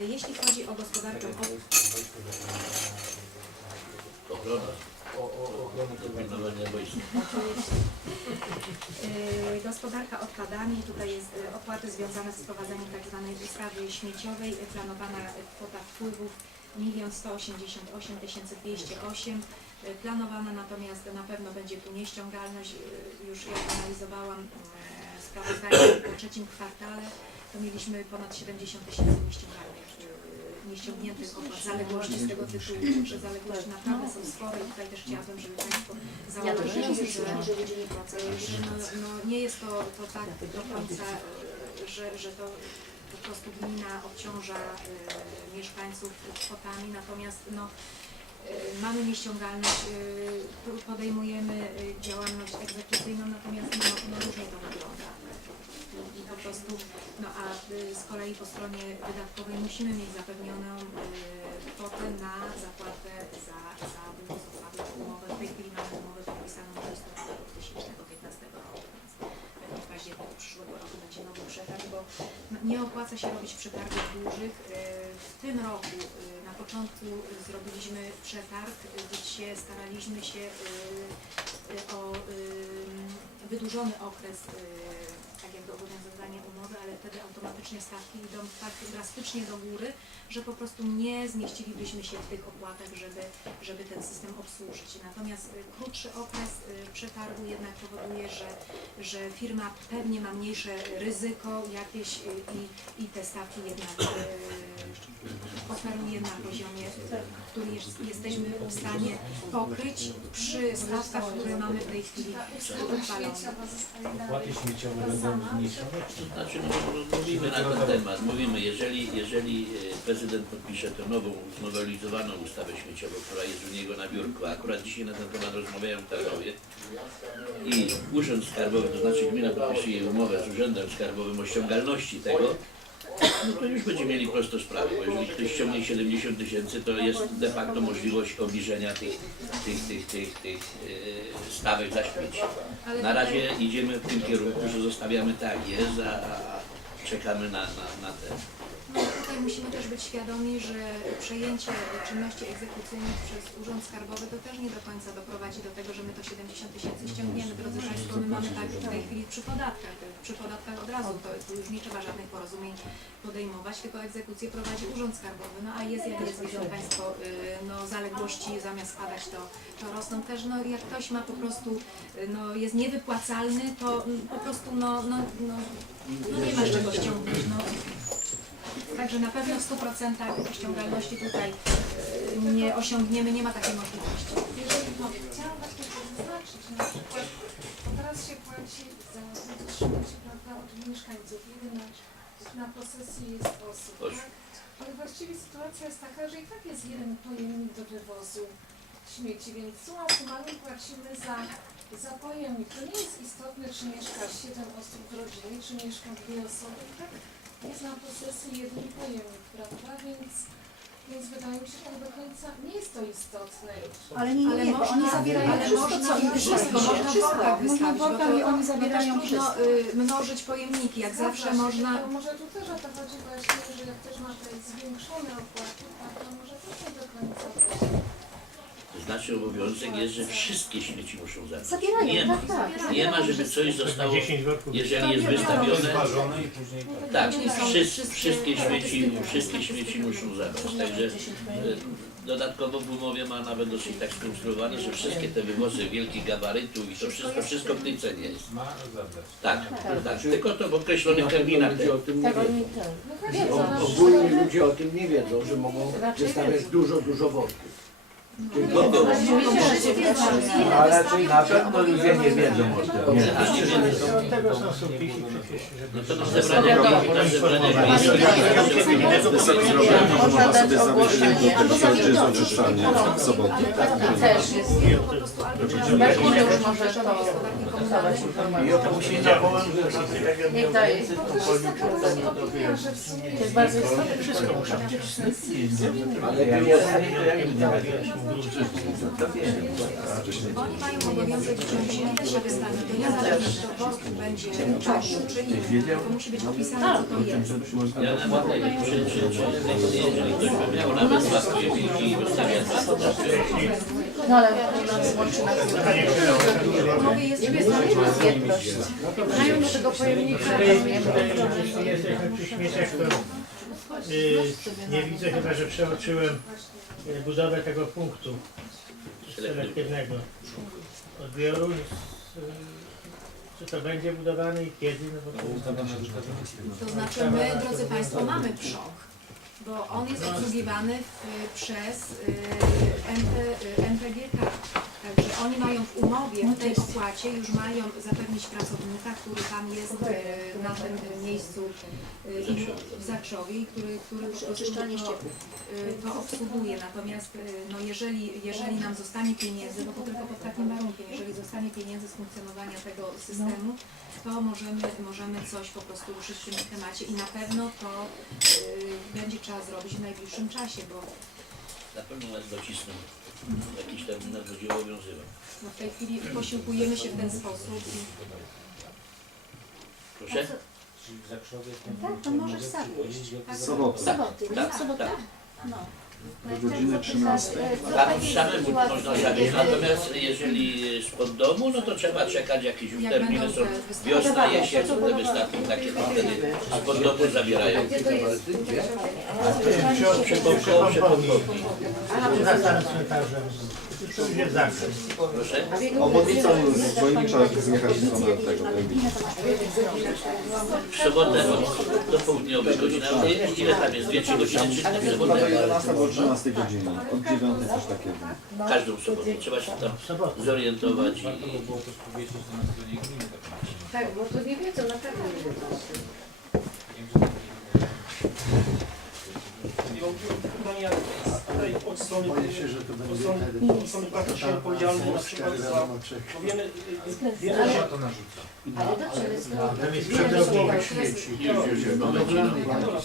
Jeśli chodzi o gospodarkę od Ochrona. Dopilnowanie boiska. Yy, Gospodarka odpadami, tutaj jest yy, opłaty związane z wprowadzeniem tzw. ustawy śmieciowej, Yy, planowana kwota wpływów 1 188 208. Yy, Planowana natomiast na pewno będzie tu nieściągalność, Yy, już jak analizowałam yy, sprawozdanie po trzecim kwartale, to mieliśmy ponad 70 tysięcy nieściągalnych, yy, nieściągniętych opłat, zaległości z tego tytułu, że zaległości naprawdę są spore i tutaj też chciałabym, żeby Państwo zauważyli, że że no, no nie jest to, to tak do końca, e, że, że to po prostu gmina obciąża e, mieszkańców kwotami, natomiast no, mamy nieściągalność, podejmujemy działalność egzekucyjną, natomiast no, no różnie to wygląda. Prostu, no a y, z kolei po stronie wydatkowej musimy mieć zapewnioną y, kwotę na zapłatę za, za wywóz umowę. W tej chwili mamy umowę podpisaną do listopada 2015 roku, więc w październiku przyszłego roku będzie nowy przetarg, bo nie opłaca się robić przetargów dużych. Y, W tym roku na początku zrobiliśmy przetarg, gdzie staraliśmy się o wydłużony okres y, tak jakby obowiązywanie umowy, ale wtedy automatycznie stawki idą tak drastycznie do góry, że po prostu nie zmieścilibyśmy się w tych opłatach, żeby, żeby ten system obsłużyć. Natomiast y, krótszy okres y, przetargu jednak powoduje, że, że firma pewnie ma mniejsze ryzyko jakieś i, i te stawki jednak operuje na poziomie, który jest, jesteśmy w stanie pokryć przy stawkach, które mamy w tej chwili uchwalone. Opłaty śmieciowe będą zmniejszone? To znaczy, no, mówimy na ten temat. Mówimy, jeżeli, jeżeli e, prezydent podpisze tę nową, znowelizowaną ustawę śmieciową, która jest u niego na biurku, a akurat dzisiaj na ten temat rozmawiają w Tarnowie i Urząd Skarbowy, to znaczy gmina podpisuje umowę z Urzędem Skarbowym o ściągalności tego, no to już będziemy mieli prosto sprawę, bo jeżeli ktoś ściągnie 70 tysięcy, to jest de facto możliwość obniżenia tych, tych, tych, tych, tych e, stawek za śmieci. Na razie idziemy w tym kierunku, że zostawiamy tak jest, a a czekamy na, na, na te. No, musimy też być świadomi, że przejęcie czynności egzekucyjnych przez Urząd Skarbowy to też nie do końca doprowadzi do tego, że my to 70 tysięcy ściągniemy. Drodzy Państwo, my mamy tak w tej chwili przy podatkach. Przy podatkach od razu, to już nie trzeba żadnych porozumień podejmować, tylko egzekucję prowadzi Urząd Skarbowy. No a jest jak jest, widzą Państwo, y, no zaległości zamiast spadać to, to rosną też. No jak ktoś ma po prostu, y, no jest niewypłacalny, to mm, po prostu no, no, no, no nie ma z czego ściągnąć. No. Także na pewno w 100% ściągalności tutaj y, nie osiągniemy, nie ma takiej możliwości. Jeżeli mogę, chciałam właśnie zaznaczyć, na przykład, bo teraz się płaci za utrzymanie prawda, od mieszkańców, ile na, na posesji jest osób, tak? Ale właściwie sytuacja jest taka, że i tak jest jeden pojemnik do wywozu śmieci, więc suma summarum płacimy za, za pojemnik. To nie jest istotne, czy mieszka 7 osób w rodzinie, czy mieszka dwie osoby, tak jest na posesji jeden pojemnik, prawda? Więc, więc wydaje mi się, że do końca nie jest to istotne. Ale nie, nie, Ale nie, bo można- oni zabierają ale wszystko, można co im wszystko, można Wszystko, workach można workami, to- oni No zabierają też trudno wszystko. y, mnożyć pojemniki, jak Zgadza zawsze się, można... tylko Może tu też o to chodzi właśnie, że jak ktoś ma te zwiększone opłaty, tak, to może też nie do końca. To znaczy obowiązek jest, że wszystkie śmieci muszą zabrać. Zabierają, Nie ma, tak, tak. nie ma, żeby coś zostało, 10 worków jeżeli jest wystawione, zważone i później tak. tak, wszystkie śmieci, wszystkie śmieci muszą zabrać. Także e, dodatkowo w umowie ma nawet dosyć tak skonstruowane, że wszystkie te wywozy wielkich gabarytów i to wszystko, wszystko w tej cenie jest. Ma zabrać. Tak, tak, tylko to w określonych terminach. ludzie o tym nie Tak, wiedzą. ten. No wiedzą, O- Ogólnie ludzie o tym nie wiedzą, że mogą wystawiać dużo, dużo worków. Kogo? A raczej na pewno ludzie nie wiedzą o tym. Nie, nie tego są przecież, No żeby... to Można sobie odrzucanie w sobotę. Też jest. Merkury już może to. I o to Niech daje. Jest To jest bardzo istotne. Wszystko muszą być. Ale jak To wiem. Oni mają obowiązek czy to nawet nie No ale jest tego pojemnika, to nie widzę chyba, że przeoczyłem budowę tego punktu selektywnego odbioru. Y, Czy to będzie budowane i kiedy? No bo to To znaczy my, drodzy Państwo, mamy PSZOK, bo on jest obsługiwany w, przez y, NP, y, NPGK. Oni mają w umowie, w tej opłacie już mają zapewnić pracownika, który tam jest y, na tym miejscu y, i w Zakrzowie i który, który po prostu to, y, to obsługuje. Natomiast y, no jeżeli, jeżeli nam zostanie pieniędzy, no to tylko pod takim warunkiem, jeżeli zostanie pieniędzy z funkcjonowania tego systemu, to możemy, możemy coś po prostu ruszyć w tym temacie i na pewno to y, będzie trzeba zrobić w najbliższym czasie, bo Na pewno nas docisną. Jakiś terminal będzie obowiązywał. no w tej chwili posiłkujemy się w ten sposób i Proszę? Czyli w Zakrzowie Tak, to możesz sam powiedzieć, jak Sobotę. Soboty, Tak? Sobota? tak. No. Do godziny 13. Tam samemu można zabić, natomiast jeżeli spod domu, no to trzeba czekać jakieś będą są te wiosna, jesień, te wystatki takie to wtedy spod domu zabierają. Przy koło, przy pomniki. za samym cmentarzem. Jest zawsze. Proszę? Obwodnica Wojnicza stronę tego. W sobotę od- do południowej godziny. Ile tam jest? Dwie, trzy godziny czy w Chyba do sobotę? 11 do 13 godziny. Od 9 coś takiego. Każdą sobotę. Trzeba się tam zorientować i, Warto by było też powiedzieć, że na stronie gminy tak myślę. Tak, bo to nie wiedzą, na pewno nie wiedzą. Wiem, że mam pytania tutaj od strony, od strony, od strony praktycznie odpowiedzialnej na przykład za, bo wiemy, y, y, że Ale dobrze, ale skoro... Tam jest wiemy, że są- śmieci.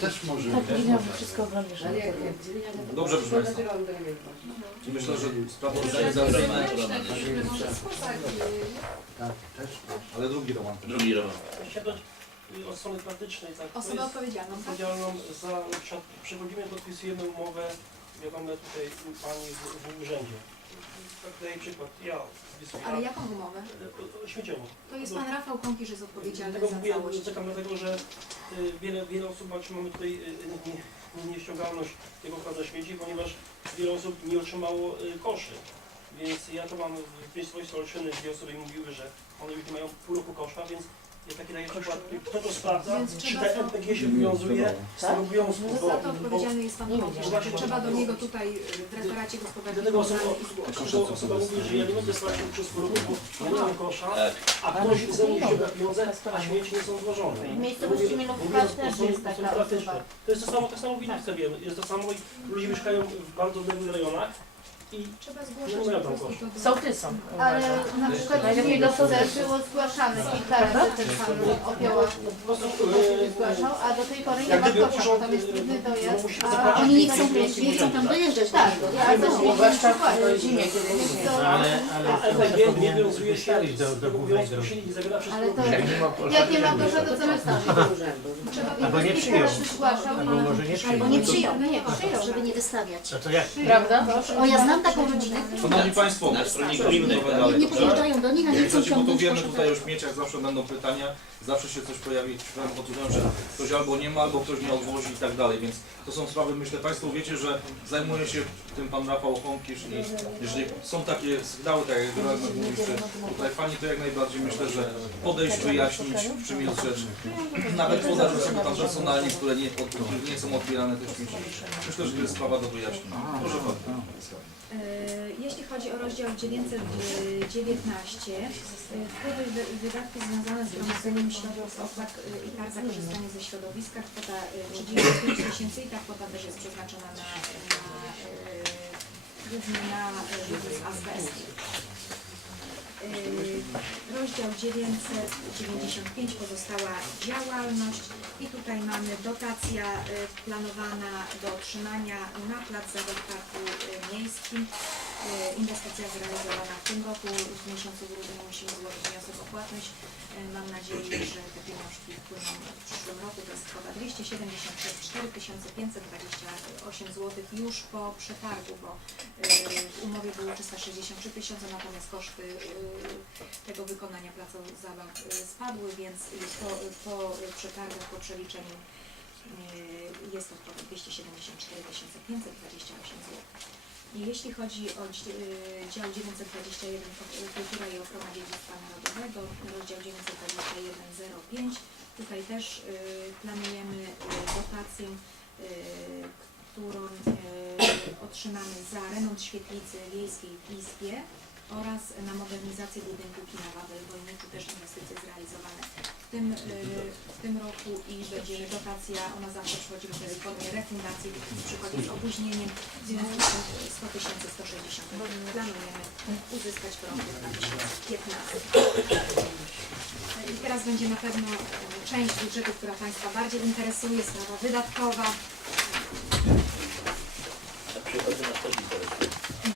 Też może. To być wszystko. Dobrze, proszę Państwa. I myślę, że sprawa organizacji, Roman, Roman, Może składać, ale drugi Roman. drugi siadać y, od strony praktycznej, tak, to Osobę jest odpowiedzialną, tak? odpowiedzialną za, na przykład przychodzimy, podpisujemy umowę, wiadomo tutaj Pani w, w urzędzie. Tak daję przykład, ja wpisuję, Ale jaką umowę? a, y, śmieciowo. To jest Pan Rafał Kąkisz jest odpowiedzialny Dlatego za mówię, całość. czekam dlatego, że y, wiele, wiele osób, znaczy mamy tutaj y, nie, nie, nieściągalność tego wkładu śmieci, ponieważ wiele osób nie otrzymało y, koszy. Więc ja to mam w tej swojej Olszyny, dwie osoby mi mówiły, że one już nie mają pół roku kosza, więc taki przykład, kto to sprawdza, Więc czy trzeba te MPG się wywiązuje? Z tego obowiązku, bo, Za to bo odpowiedzialny jest Pan także trzeba do niego tutaj y, w referacie gospodarki dlatego osoba, mówi, że ja nie będę spłacił przez pół roku, bo nie mam kosza, Tak. a ktoś ze mnie wziął pieniądze, a śmieci nie są złożone. Miejscowości też jest taka osoba. To jest to samo, tak samo w Wilówce wiem, jest to samo i ludzie mieszkają w bardzo odległych rejonach i Trzeba Nie zgłaszać mają po prostu to do... Sołtysą. Ale na przykład w Milówce było zgłaszane kilka razy ten prostu się zgłaszał, a do tej pory nie jak ma gdyby tam jest trudny no, dojazd, a oni nie chcą, nie chcą tam dojeżdżać. Tak, a też nie Zwłaszcza w zimie, kiedy nie. Ale, ale A to nie wiązuje się do, z do tego głównej drogi. nie Ale to, jak nie ma kosza, to co? Trzeba Albo nie kilka przyjął. razy zgłaszał Albo może nie Kąkisz, przyjął. albo Nie przyjął, nie nie żeby nie wystawiać. No to jak? Prawda? O, ja znam taką rodzinę, Szanowni Państwo, Na stronie przejdźmy gminy, dalej, nie dobrze? pojeżdżają do nich, a nie chcą Słuchajcie, bo tu ciągnąć wiemy, tutaj o śmieciach zawsze będą pytania, zawsze się coś pojawi, podsuwają, że ktoś albo nie ma, albo ktoś nie odwozi i tak dalej, więc to są sprawy, myślę, Państwo wiecie, że zajmuje się tym Pan Rafał Chomkisz i jeżeli są takie sygnały, tak jak Gerard mówił, że tutaj Pani to jak najbardziej myślę, że podejść, wyjaśnić, w czym jest rzecz, nawet podać osoby tam personalnie, które nie, od, których nie są odbierane te śmieci. Myślę, że to jest sprawa do wyjaśnienia. Proszę bardzo. E, Jeśli chodzi o rozdział 919, e, wpływy i wy- wydatki związane z gromadzeniem środków opłat e, i kar za korzystanie ze środowiska, kwota e, 35 tysięcy i ta kwota też jest przeznaczona na, na głównie na e, wywóz azbestu. E, Rozdział 995 pozostała działalność. I tutaj mamy dotacja e, planowana do otrzymania na plac zabaw parku miejskim Inwestycja zrealizowana w tym roku, w miesiącu grudniu musimy złożyć wniosek o płatność. E, Mam nadzieję, że te pieniążki wpłyną w przyszłym roku. To jest kwota 274 528 zł już po przetargu, bo e, w umowie było 363 tysiące, natomiast koszty e, tego wykonania placu zabaw e, spadły, więc po, po po przeliczeniu e, jest to kwota 274 528 zł. Jeśli chodzi o y, dział 921 Ko- Kultura i ochrona dziedzictwa narodowego, rozdział 921.05, tutaj też y, planujemy y, dotację, którą otrzymamy za remont świetlicy wiejskiej w Ispie oraz na modernizację budynku kina Wawel Wojniczy, też inwestycje zrealizowane w tym, y, w tym roku i będzie dotacja, ona zawsze przychodzi w tej formie refundacji, przychodzi z opóźnieniem, w związku z tym 100 tysięcy 160 planujemy uzyskać w roku 2015. I teraz będzie na pewno e, część budżetu, która Państwa bardziej interesuje, sprawa wydatkowa.